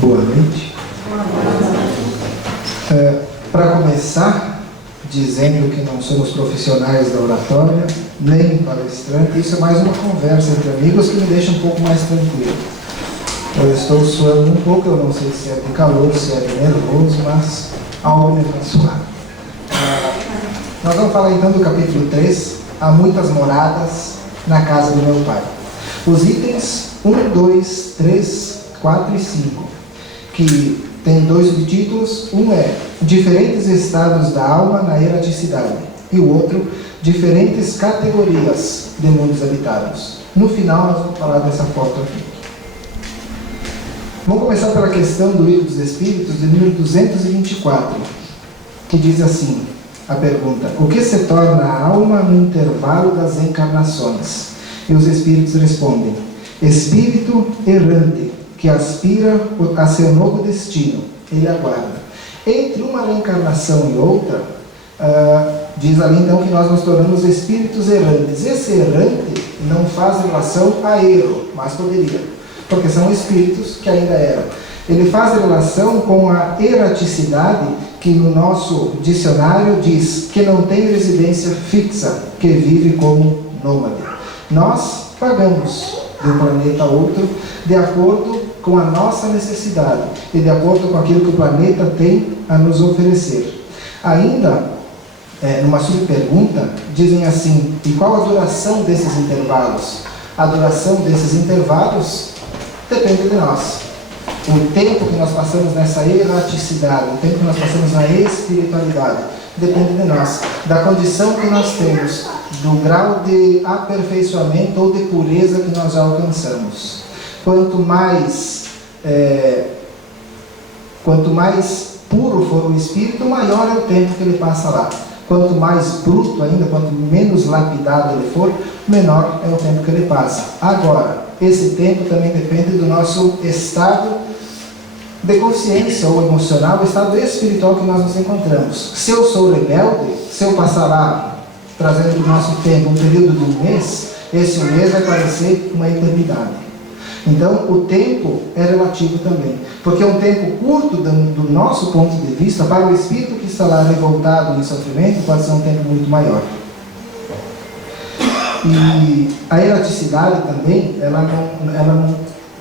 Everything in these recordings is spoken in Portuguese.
Boa noite. Para começar, dizendo que não somos profissionais da oratória, nem palestrante, isso é mais uma conversa entre amigos que me deixa um pouco mais tranquilo. Eu estou suando um pouco, eu não sei se é de calor, se é de nervoso, mas algo me faz suar. Nós vamos falar então do capítulo 3, Há muitas moradas na casa do meu pai. Os itens 1, 2, 3, 4 e 5, que tem dois subtítulos. Um é Diferentes estados da alma na erraticidade, e o outro, Diferentes categorias de mundos habitados. No final nós vamos falar dessa foto aqui. Vamos começar pela questão do Livro dos Espíritos, de número 224, que diz assim, a pergunta: o que se torna a alma no intervalo das encarnações? E os Espíritos respondem: espírito errante, que aspira a seu novo destino, ele aguarda. Entre uma reencarnação e outra, diz ali então que nós nos tornamos espíritos errantes. Esse errante não faz relação a erro, mas poderia, porque são espíritos que ainda eram. Ele faz relação com a erraticidade, que no nosso dicionário diz que não tem residência fixa, que vive como nômade. Nós pagamos de um planeta a outro de acordo com a nossa necessidade e de acordo com aquilo que o planeta tem a nos oferecer. Ainda, numa subpergunta, dizem assim: e qual a duração desses intervalos? A duração desses intervalos depende de nós. O tempo que nós passamos nessa erraticidade, o tempo que nós passamos na espiritualidade, depende de nós, da condição que nós temos, do grau de aperfeiçoamento ou de pureza que nós já alcançamos. Quanto mais puro for o espírito, maior é o tempo que ele passa lá. Quanto mais bruto ainda, quanto menos lapidado ele for, menor é o tempo que ele passa. Agora, esse tempo também depende do nosso estado de consciência ou emocional, o estado espiritual que nós nos encontramos. Se eu sou rebelde, se eu passar lá, trazendo do nosso tempo um período de um mês, esse um mês vai parecer uma eternidade. Então, o tempo é relativo também, porque um tempo curto do nosso ponto de vista, para o espírito que está lá revoltado em sofrimento, pode ser um tempo muito maior. E a erraticidade também, ela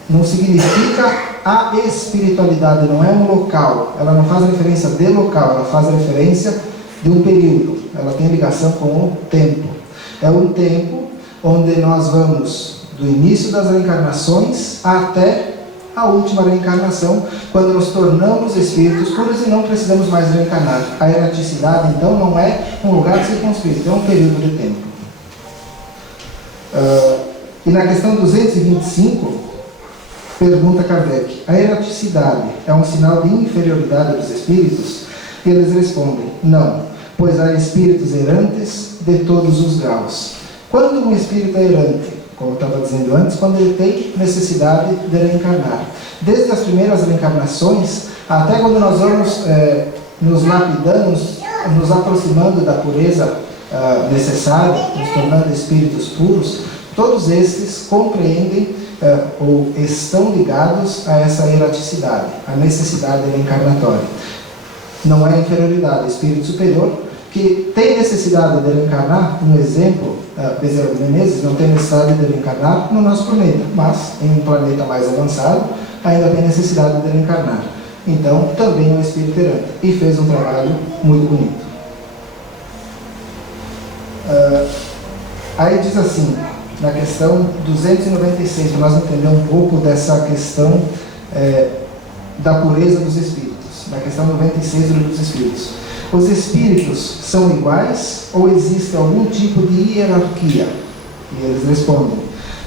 não significa a espiritualidade, não é um local, ela não faz referência de local, ela faz referência de um período, ela tem ligação com o tempo. É um tempo onde nós vamos do início das reencarnações até a última reencarnação, quando nos tornamos espíritos puros e não precisamos mais reencarnar. A erraticidade, então, não é um lugar circunscrito, é um período de tempo. E na questão 225, pergunta Kardec: a erraticidade é um sinal de inferioridade dos espíritos? E eles respondem: não, pois há espíritos errantes de todos os graus. Quando um espírito é errante, como eu estava dizendo antes, quando ele tem necessidade de reencarnar. Desde as primeiras reencarnações, até quando nós vamos nos lapidando, nos aproximando da pureza necessária, nos tornando espíritos puros, todos estes compreendem ou estão ligados a essa erraticidade, a necessidade reencarnatória. Não é inferioridade, espírito superior que tem necessidade de reencarnar. Um exemplo, Bezerra de Menezes não tem necessidade de reencarnar no nosso planeta, mas em um planeta mais avançado ainda tem necessidade de reencarnar. Então também é um espírito errante e fez um trabalho muito bonito. Aí diz assim, na questão 296, para nós entender um pouco dessa questão da pureza dos espíritos, na questão 96 do Livro dos Espíritos: os espíritos são iguais ou existe algum tipo de hierarquia? E eles respondem: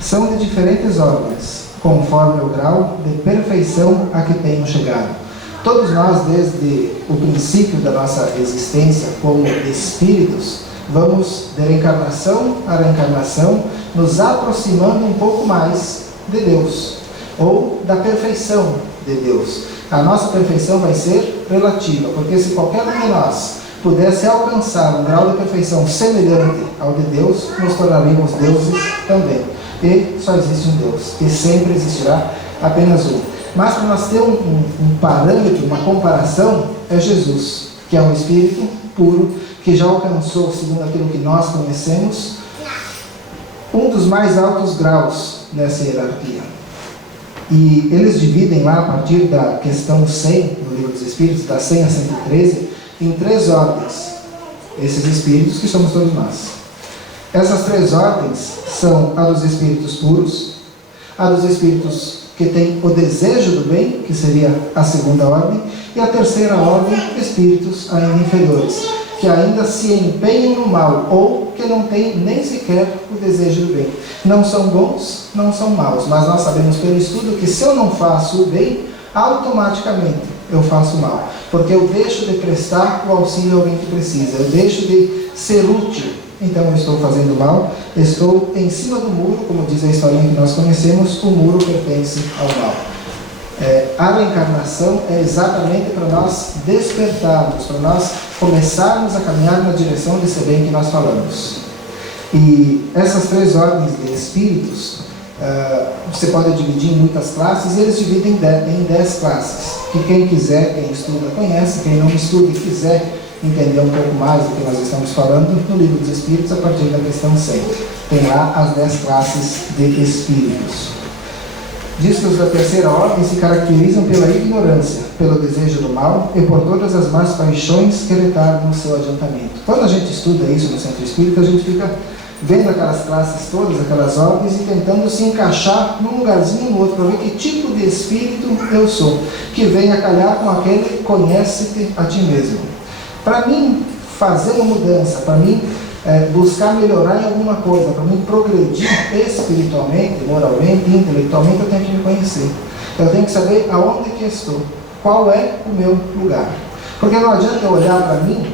são de diferentes ordens, conforme o grau de perfeição a que tenham chegado. Todos nós, desde o princípio da nossa existência como espíritos, vamos de reencarnação a reencarnação, nos aproximando um pouco mais de Deus, ou da perfeição de Deus. A nossa perfeição vai ser relativa, porque se qualquer um de nós pudesse alcançar um grau de perfeição semelhante ao de Deus, nos tornaríamos deuses também. E só existe um Deus, e sempre existirá apenas um. Mas para nós ter um parâmetro, uma comparação, é Jesus, que é um espírito puro, que já alcançou, segundo aquilo que nós conhecemos, um dos mais altos graus nessa hierarquia. E eles dividem lá, a partir da questão 100, no Livro dos Espíritos, da 100 a 113, em 3 ordens, esses espíritos que somos todos nós. Essas 3 ordens são a dos espíritos puros, a dos espíritos que têm o desejo do bem, que seria a segunda ordem, e a terceira ordem, espíritos ainda inferiores, que ainda se empenham no mal, ou que não têm nem sequer o desejo do bem. Não são bons, não são maus, mas nós sabemos pelo estudo que se eu não faço o bem, automaticamente eu faço o mal, porque eu deixo de prestar o auxílio a alguém que precisa, eu deixo de ser útil, então eu estou fazendo mal, estou em cima do muro, como diz a historinha que nós conhecemos, o muro pertence ao mal. A reencarnação é exatamente para nós despertarmos, para nós começarmos a caminhar na direção desse bem que nós falamos. E essas 3 ordens de espíritos, você pode dividir em muitas classes, e eles dividem em 10 classes, que quem quiser, quem estuda, conhece, quem não estuda e quiser entender um pouco mais do que nós estamos falando, no Livro dos Espíritos, a partir da questão 100. Tem lá as 10 classes de espíritos. Diz que os da terceira ordem se caracterizam pela ignorância, pelo desejo do mal e por todas as más paixões que retardam o seu adiantamento. Quando a gente estuda isso no Centro Espírita, a gente fica vendo aquelas classes todas, aquelas ordens, e tentando se encaixar num lugarzinho no outro, para ver que tipo de espírito eu sou, que vem a calhar com aquele conhece-te a ti mesmo. Para mim fazer uma mudança, para mim buscar melhorar em alguma coisa, para mim progredir espiritualmente, moralmente, intelectualmente, eu tenho que me conhecer. Eu tenho que saber aonde que estou, qual é o meu lugar. Porque não adianta eu olhar para mim,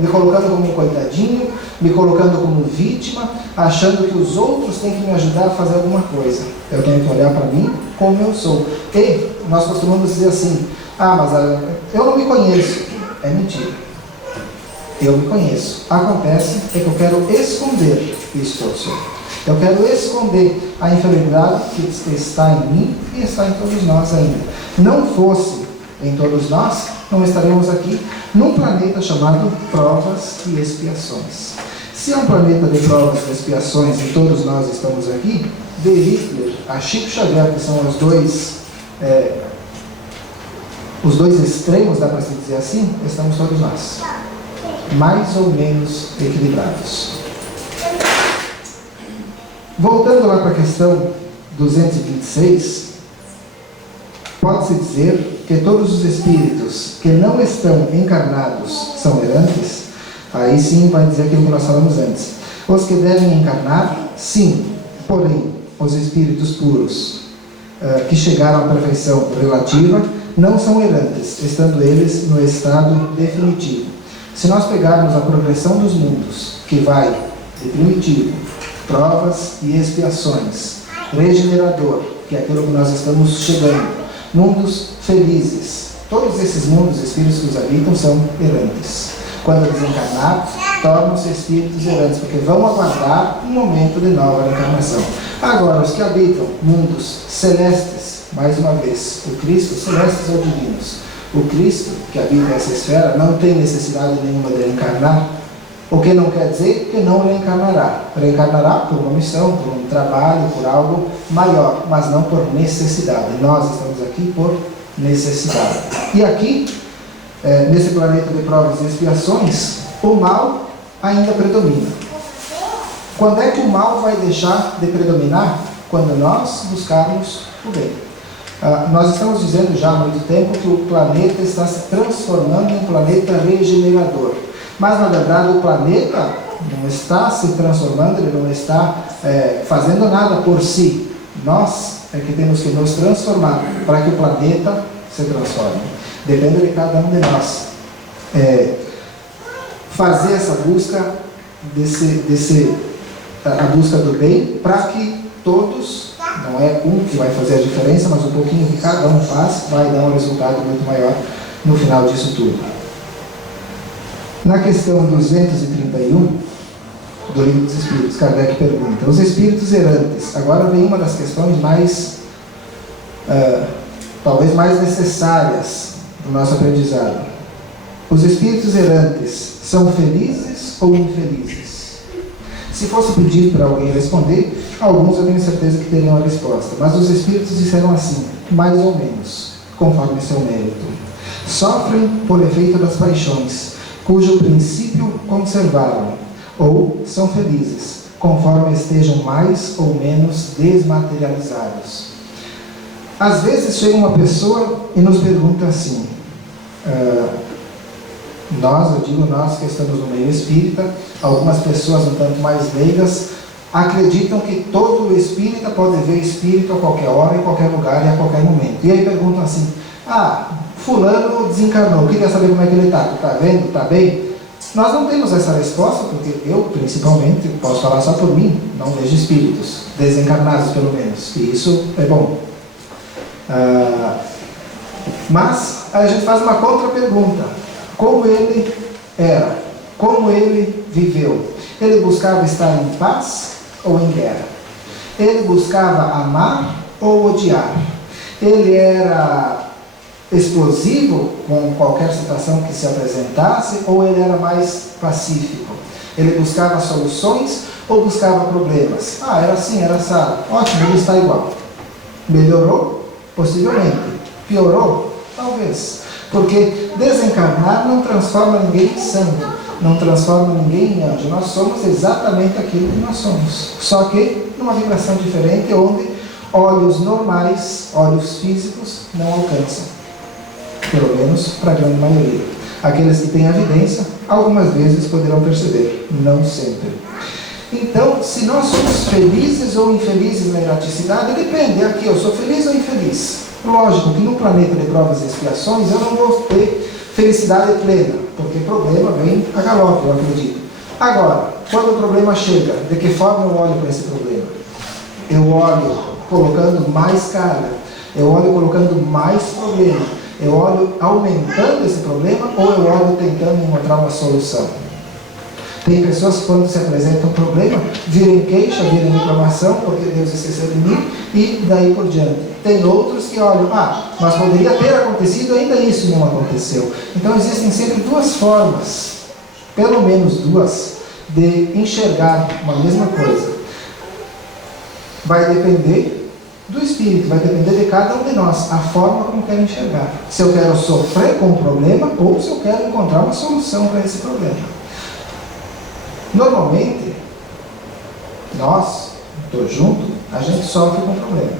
me colocando como um coitadinho, me colocando como vítima, achando que os outros têm que me ajudar a fazer alguma coisa. Eu tenho que olhar para mim como eu sou. E nós costumamos dizer assim, mas eu não me conheço. É mentira. Eu me conheço. Acontece que eu quero esconder isso que eu sou. Eu quero esconder a enfermidade que está em mim e está em todos nós ainda. Não fosse em todos nós, não estaríamos aqui num planeta chamado provas e expiações. Se é um planeta de provas e expiações e todos nós estamos aqui, de Hitler a Chico Xavier, que são os dois extremos, dá para se dizer assim, estamos todos nós, mais ou menos equilibrados. Voltando lá para a questão 226, pode-se dizer que todos os espíritos que não estão encarnados são errantes? Aí sim vai dizer aquilo que nós falamos antes. Os que devem encarnar, sim, porém, os espíritos puros que chegaram à perfeição relativa não são errantes, estando eles no estado definitivo. Se nós pegarmos a progressão dos mundos, que vai de primitivo, provas e expiações, regenerador, que é aquilo que nós estamos chegando, mundos felizes, todos esses mundos, espíritos que os habitam, são errantes. Quando desencarnar, tornam-se espíritos errantes, porque vão aguardar um momento de nova encarnação. Agora, os que habitam mundos celestes, mais uma vez, o Cristo, celestes ou divinos, o Cristo, que habita essa esfera, não tem necessidade nenhuma de reencarnar, o que não quer dizer que não reencarnará. Reencarnará por uma missão, por um trabalho, por algo maior, mas não por necessidade. Nós estamos aqui por necessidade. E aqui, nesse planeta de provas e expiações, o mal ainda predomina. Quando é que o mal vai deixar de predominar? Quando nós buscarmos o bem. Nós estamos dizendo já há muito tempo que o planeta está se transformando em um planeta regenerador. Mas, na verdade, o planeta não está se transformando, ele não está fazendo nada por si. Nós é que temos que nos transformar para que o planeta se transforme. Depende de cada um de nós. Fazer essa busca, a busca do bem, para que todos, não é um que vai fazer a diferença, mas um pouquinho que cada um faz, vai dar um resultado muito maior no final disso tudo. Na questão 231 do Livro dos Espíritos, Kardec pergunta: os espíritos errantes. Agora vem uma das questões mais talvez mais necessárias do nosso aprendizado. Os espíritos errantes são felizes ou infelizes? Se fosse pedido para alguém responder, alguns eu tenho certeza que teriam a resposta, mas os espíritos disseram assim, mais ou menos, conforme seu mérito. Sofrem por efeito das paixões, cujo princípio conservaram, ou são felizes, conforme estejam mais ou menos desmaterializados. Às vezes chega uma pessoa e nos pergunta assim, nós que estamos no meio espírita, algumas pessoas um tanto mais leigas, acreditam que todo espírita pode ver espírito a qualquer hora, em qualquer lugar e a qualquer momento. E aí perguntam assim, fulano desencarnou, queria saber como é que ele está, está vendo, está bem? Nós não temos essa resposta, porque eu, principalmente, posso falar só por mim, não vejo espíritos, desencarnados pelo menos, e isso é bom. Mas a gente faz uma contra-pergunta, como ele era, como ele viveu? Ele buscava estar em paz ou em guerra? Ele buscava amar ou odiar? Ele era explosivo com qualquer situação que se apresentasse ou ele era mais pacífico? Ele buscava soluções ou buscava problemas? Era assim, era assado. Ótimo, ele está igual. Melhorou? Possivelmente. Piorou? Talvez. Porque desencarnar não transforma ninguém em santo, não transforma ninguém em anjo. Nós somos exatamente aquilo que nós somos, só que numa vibração diferente, onde olhos normais, olhos físicos, não alcançam, pelo menos para a grande maioria. Aqueles que têm evidência, algumas vezes poderão perceber, não sempre. Então, se nós somos felizes ou infelizes na erraticidade, depende. Aqui, eu sou feliz ou infeliz? Lógico que no planeta de provas e expiações eu não vou ter felicidade plena, porque problema vem a galope, eu acredito. Agora, quando o problema chega, de que forma eu olho para esse problema? Eu olho colocando mais carga, eu olho colocando mais problema, eu olho aumentando esse problema ou eu olho tentando encontrar uma solução? Tem pessoas que quando se apresenta um problema, viram queixa, viram reclamação, porque Deus esqueceu de mim, e daí por diante. Tem outros que olham, mas poderia ter acontecido, ainda isso não aconteceu. Então existem sempre duas formas, pelo menos duas, de enxergar uma mesma coisa. Vai depender do espírito, vai depender de cada um de nós, a forma como quero enxergar. Se eu quero sofrer com o problema, ou se eu quero encontrar uma solução para esse problema. Normalmente, nós, estou junto, a gente sofre com o problema.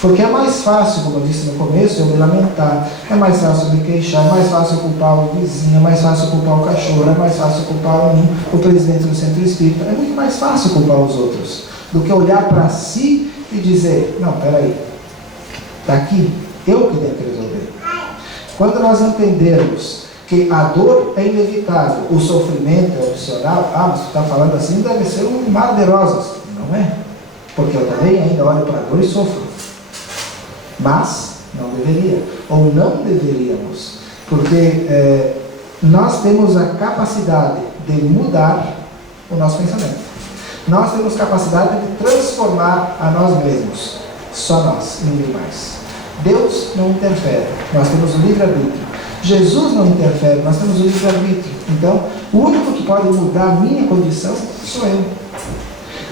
Porque é mais fácil, como eu disse no começo, eu me lamentar, é mais fácil me queixar, é mais fácil culpar o vizinho, é mais fácil culpar o cachorro, é mais fácil culpar o presidente do centro espírita, é muito mais fácil culpar os outros, do que olhar para si e dizer, não, peraí, está aqui, eu que tenho que resolver. Quando nós entendermos que a dor é inevitável, o sofrimento é opcional, mas tu está falando assim, deve ser um mar de rosas. Não é, porque eu também ainda olho para a dor e sofro. Mas não deveria, ou não deveríamos, porque nós temos a capacidade de mudar o nosso pensamento. Nós temos capacidade de transformar a nós mesmos, só nós, ninguém mais. Deus não interfere, nós temos o livre-arbítrio. Jesus não interfere, nós temos o livre-arbítrio. Então, o único que pode mudar a minha condição sou eu.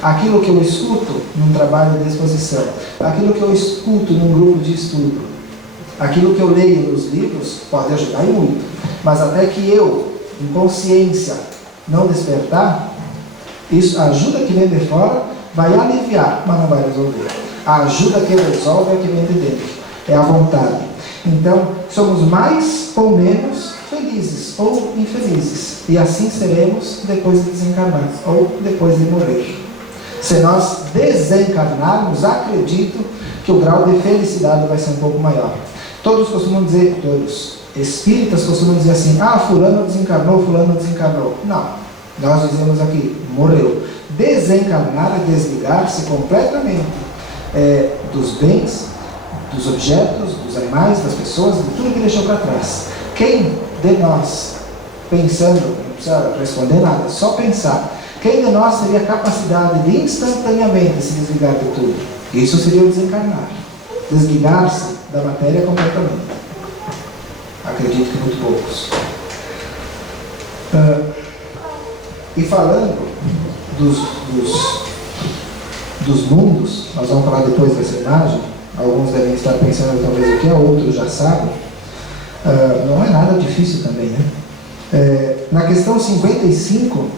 Aquilo que eu escuto num trabalho de exposição, aquilo que eu escuto num grupo de estudo, aquilo que eu leio nos livros, pode ajudar e muito. Mas até que eu, em consciência, não despertar, isso, a ajuda que vem de fora vai aliviar, mas não vai resolver. A ajuda que resolve é a que vem de dentro, é a vontade. Então, somos mais ou menos felizes ou infelizes. E assim seremos depois de desencarnar, ou depois de morrer. Se nós desencarnarmos, acredito que o grau de felicidade vai ser um pouco maior. Todos costumam dizer, todos espíritas costumam dizer assim, fulano desencarnou. Não, nós dizemos aqui, morreu. Desencarnar é desligar-se completamente dos bens, dos objetos, dos animais, das pessoas, de tudo que deixou para trás. Quem de nós, pensando, não precisa responder nada, só pensar, quem de nós teria a capacidade de instantaneamente se desligar de tudo? Isso seria o desencarnar. desligar-se da matéria completamente. Acredito que muito poucos. E falando dos mundos, nós vamos falar depois dessa imagem. Alguns devem estar pensando talvez o que é, outros já sabem. Não é nada difícil também, né? Na questão 55,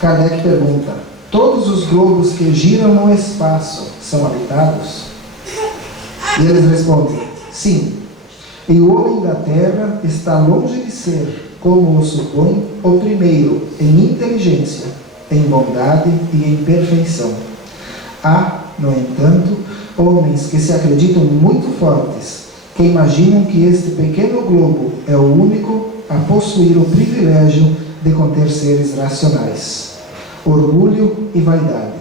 Kardec pergunta: todos os globos que giram no espaço são habitados? E eles respondem: sim. E o homem da terra está longe de ser, como o supõe, o primeiro em inteligência, em bondade e em perfeição. Há, no entanto, homens que se acreditam muito fortes, que imaginam que este pequeno globo é o único a possuir o privilégio de conter seres racionais. Orgulho e vaidade.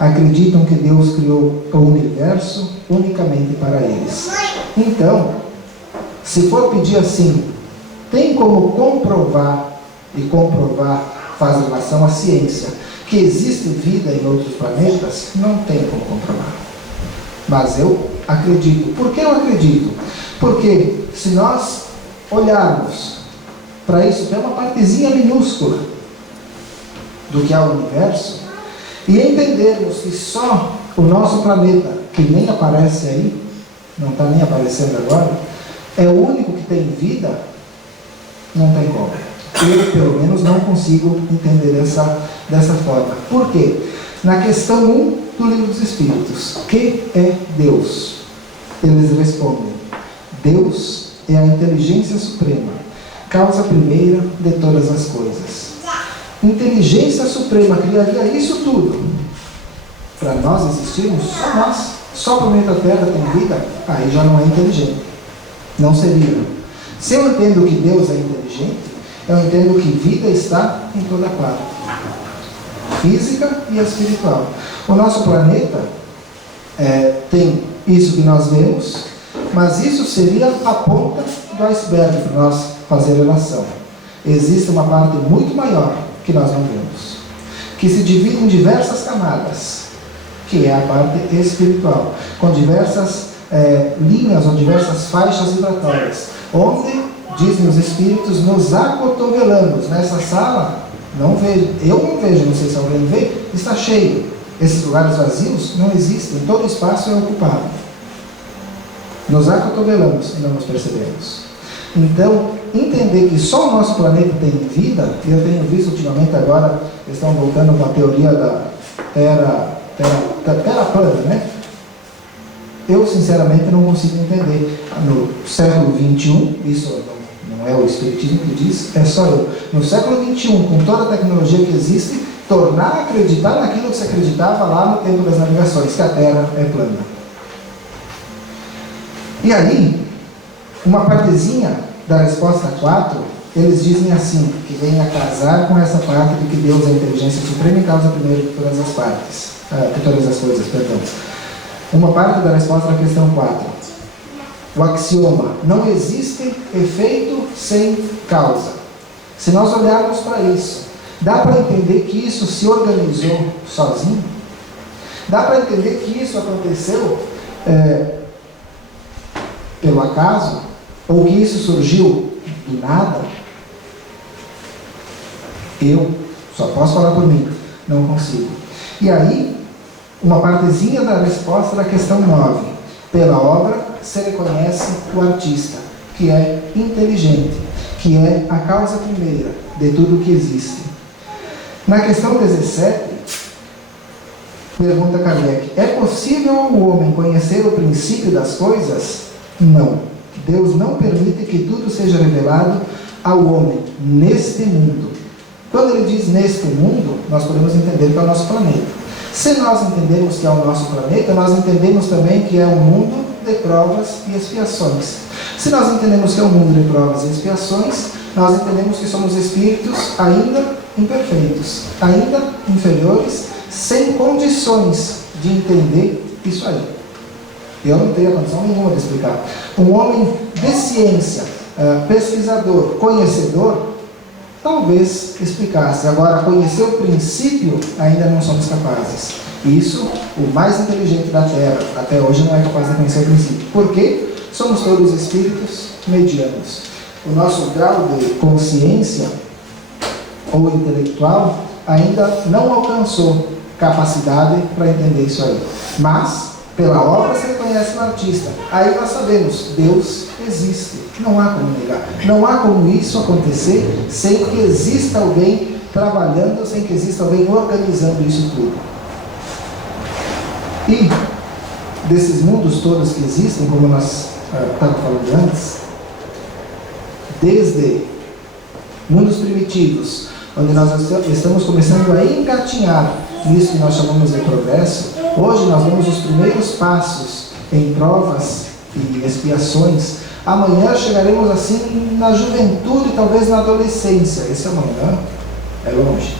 Acreditam que Deus criou o universo unicamente para eles. Então, se for pedir assim, tem como comprovar, e comprovar faz relação à ciência, que existe vida em outros planetas? Não tem como comprovar. Mas eu acredito. Por que eu acredito? Porque se nós olharmos para isso, que é uma partezinha minúscula do que é o universo, e entendermos que só o nosso planeta, que nem aparece aí, não está nem aparecendo agora, é o único que tem vida, não tem como. Eu, pelo menos, não consigo entender dessa forma. Por quê? Na questão 1 do Livro dos Espíritos, que é Deus? Eles respondem: Deus é a inteligência suprema, causa primeira de todas as coisas. Inteligência suprema criaria isso tudo. Para nós existirmos, só nós, só o planeta Terra tem vida, aí já não é inteligente. Não seria. Se eu entendo que Deus é inteligente, eu entendo que vida está em toda parte, física e espiritual. O nosso planeta tem isso que nós vemos, mas isso seria a ponta do iceberg para nós fazer relação. Existe uma parte muito maior que nós não vemos, que se divide em diversas camadas, que é a parte espiritual, com diversas linhas ou diversas faixas vibratórias, onde, dizem os espíritos, nos acotovelamos. Nessa sala, não vejo, eu não vejo, não sei se alguém vê, está cheio. Esses lugares vazios não existem, todo o espaço é ocupado. Nos acotovelamos e não nos percebemos. Então, entender que só o nosso planeta tem vida, e eu tenho visto ultimamente agora, estão voltando com a teoria da Terra plana, né? Eu, sinceramente, não consigo entender. No século XXI, isso não é o Espiritismo que diz, é só eu. No século XXI, com toda a tecnologia que existe, tornar a acreditar naquilo que se acreditava lá no tempo das navegações, que a Terra é plana. E aí, uma partezinha da resposta 4, eles dizem assim, que vem a casar com essa parte de que Deus é a inteligência suprema e causa primeiro de todas as partes, de todas as coisas, perdão. Uma parte da resposta da questão 4. O axioma: não existe efeito sem causa. Se nós olharmos para isso, dá para entender que isso se organizou sozinho? Dá para entender que isso aconteceu pelo acaso? Ou que isso surgiu do nada? Eu só posso falar por mim, não consigo. E aí, uma partezinha da resposta da questão 9. Pela obra se reconhece o artista, que é inteligente, que é a causa primeira de tudo que existe. Na questão 17, pergunta Kardec: é possível o homem conhecer o princípio das coisas? Não. Deus não permite que tudo seja revelado ao homem neste mundo. Quando ele diz neste mundo, nós podemos entender que é o nosso planeta. Se nós entendemos que é o nosso planeta, nós entendemos também que é um mundo de provas e expiações. Se nós entendemos que é um mundo de provas e expiações, nós entendemos que somos espíritos ainda imperfeitos, ainda inferiores, sem condições de entender isso aí. Eu não tenho condição nenhuma de explicar. Um homem de ciência, pesquisador, conhecedor, talvez explicasse. Agora, conhecer o princípio, ainda não somos capazes. Isso, o mais inteligente da Terra, até hoje não é capaz de conhecer o princípio. Por quê? Somos todos espíritos medianos. O nosso grau de consciência ou intelectual ainda não alcançou capacidade para entender isso aí. Mas, pela obra se reconhece no artista. Aí nós sabemos, Deus existe. Não há como negar. Não há como isso acontecer sem que exista alguém trabalhando, sem que exista alguém organizando isso tudo. E desses mundos todos que existem, como nós estávamos falando antes, desde mundos primitivos, onde nós estamos começando a engatinhar nisso que nós chamamos de progresso, hoje nós vemos os primeiros passos em provas e expiações. Amanhã chegaremos assim na juventude, talvez na adolescência. Esse amanhã é longe.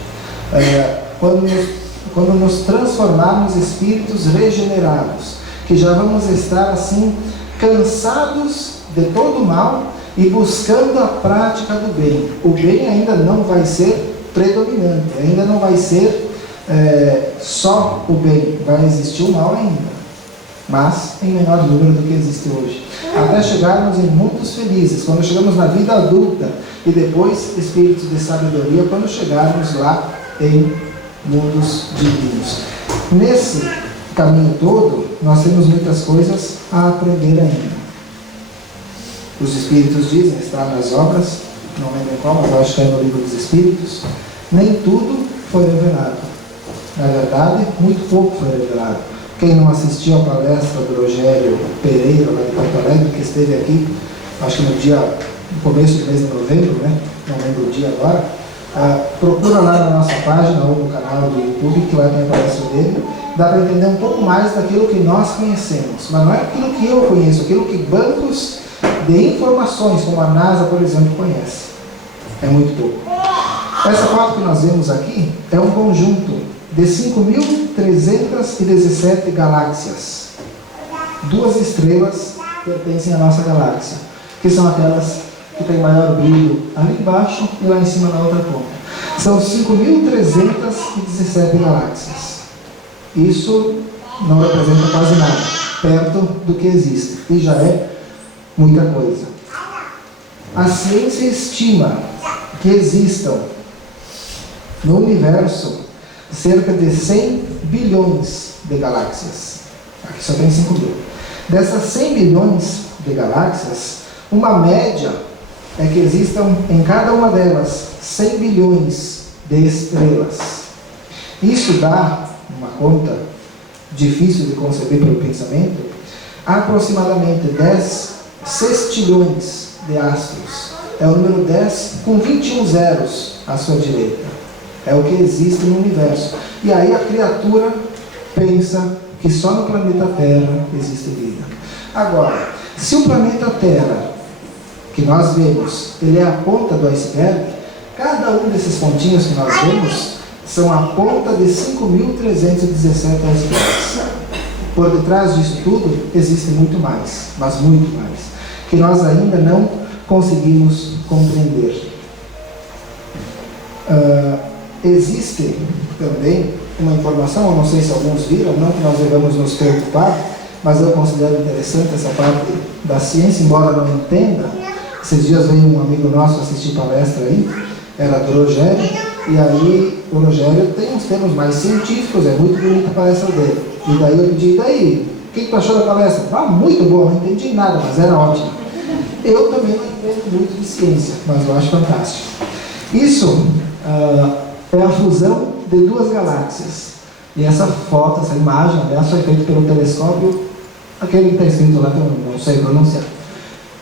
Quando nos transformarmos em espíritos regenerados, que já vamos estar assim cansados de todo o mal e buscando a prática do bem. O bem ainda não vai ser predominante, ainda não vai ser só o bem, vai existir o mal ainda, mas em menor número do que existe hoje, até chegarmos em mundos felizes, quando chegamos na vida adulta, e depois espíritos de sabedoria, quando chegarmos lá em mundos divinos. Nesse caminho todo, nós temos muitas coisas a aprender ainda. Os Espíritos dizem, está nas obras, não lembro qual, mas eu acho que é no Livro dos Espíritos, nem tudo foi revelado. Na verdade, muito pouco foi revelado. Quem não assistiu à palestra do Rogério Pereira, lá de Porto Alegre, que esteve aqui, acho que no começo do mês de novembro, né? Não lembro o dia agora, procura lá na nossa página ou no canal do YouTube, que lá tem a palestra dele, dá para entender um pouco mais daquilo que nós conhecemos, mas não é aquilo que eu conheço, aquilo que bancos de informações, como a NASA, por exemplo, conhece. É muito pouco. Essa foto que nós vemos aqui é um conjunto de 5.317 galáxias. 2 estrelas pertencem à nossa galáxia, que são aquelas que têm maior brilho ali embaixo e lá em cima na outra ponta. São 5.317 galáxias. Isso não representa quase nada, perto do que existe, e já é muita coisa. A ciência estima que existam no universo cerca de 100 bilhões de galáxias. Aqui só tem 5 mil. Dessas 100 bilhões de galáxias, uma média é que existam em cada uma delas 100 bilhões de estrelas. Isso dá uma conta difícil de conceber pelo pensamento, aproximadamente 10 sextilhões de astros. É o número 10 com 21 zeros à sua direita. É o que existe no universo. E aí a criatura pensa que só no planeta Terra existe vida. Agora, se o planeta Terra, que nós vemos, ele é a ponta do iceberg, cada um desses pontinhos que nós vemos são a ponta de 5.317 icebergs. Por detrás disso tudo existe muito mais, mas muito mais, que nós ainda não conseguimos compreender. Existe também uma informação, eu não sei se alguns viram, não que nós devemos nos preocupar, mas eu considero interessante essa parte da ciência, embora não entenda. Esses dias veio um amigo nosso assistir palestra aí, era do Rogério, e aí o Rogério tem uns termos mais científicos, é muito bonita a palestra dele. E daí eu pedi, e daí, o que tu achou da palestra? Muito boa, não entendi nada, mas era ótimo. Eu também não entendo muito de ciência, mas eu acho fantástico. Isso é a fusão de 2 galáxias. E essa foto, essa imagem, aliás, foi feita pelo telescópio, aquele que está escrito lá, que eu não sei pronunciar.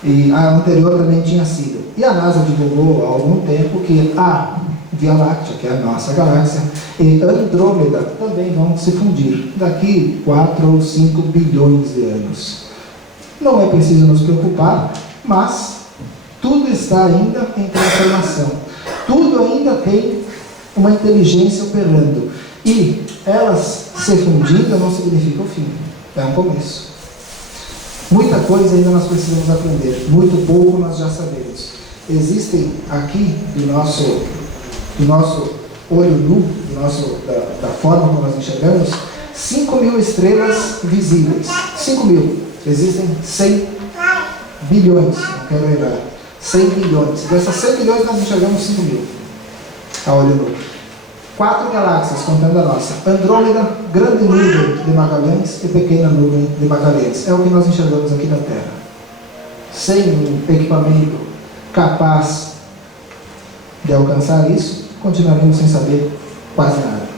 E a anterior também tinha sido. E a NASA divulgou há algum tempo que a Via Láctea, que é a nossa galáxia, e Andrômeda também vão se fundir daqui 4 ou 5 bilhões de anos. Não é preciso nos preocupar, mas tudo está ainda em transformação. Tudo ainda tem uma inteligência operando. E elas se fundindo não significa o fim, é um começo. Muita coisa ainda nós precisamos aprender, muito pouco nós já sabemos. Existem aqui do nosso olho nu, da forma como nós enxergamos, 5.000 estrelas visíveis. 5.000. Existem 100 bilhões, não quero errar. 100 bilhões. Dessas 100 bilhões nós enxergamos 5.000 a olho nu. 4 galáxias, contando a nossa. Andrômeda, grande nuvem de Magalhães e pequena nuvem de Magalhães. É o que nós enxergamos aqui na Terra. Sem um equipamento capaz de alcançar isso, continuaríamos sem saber quase nada.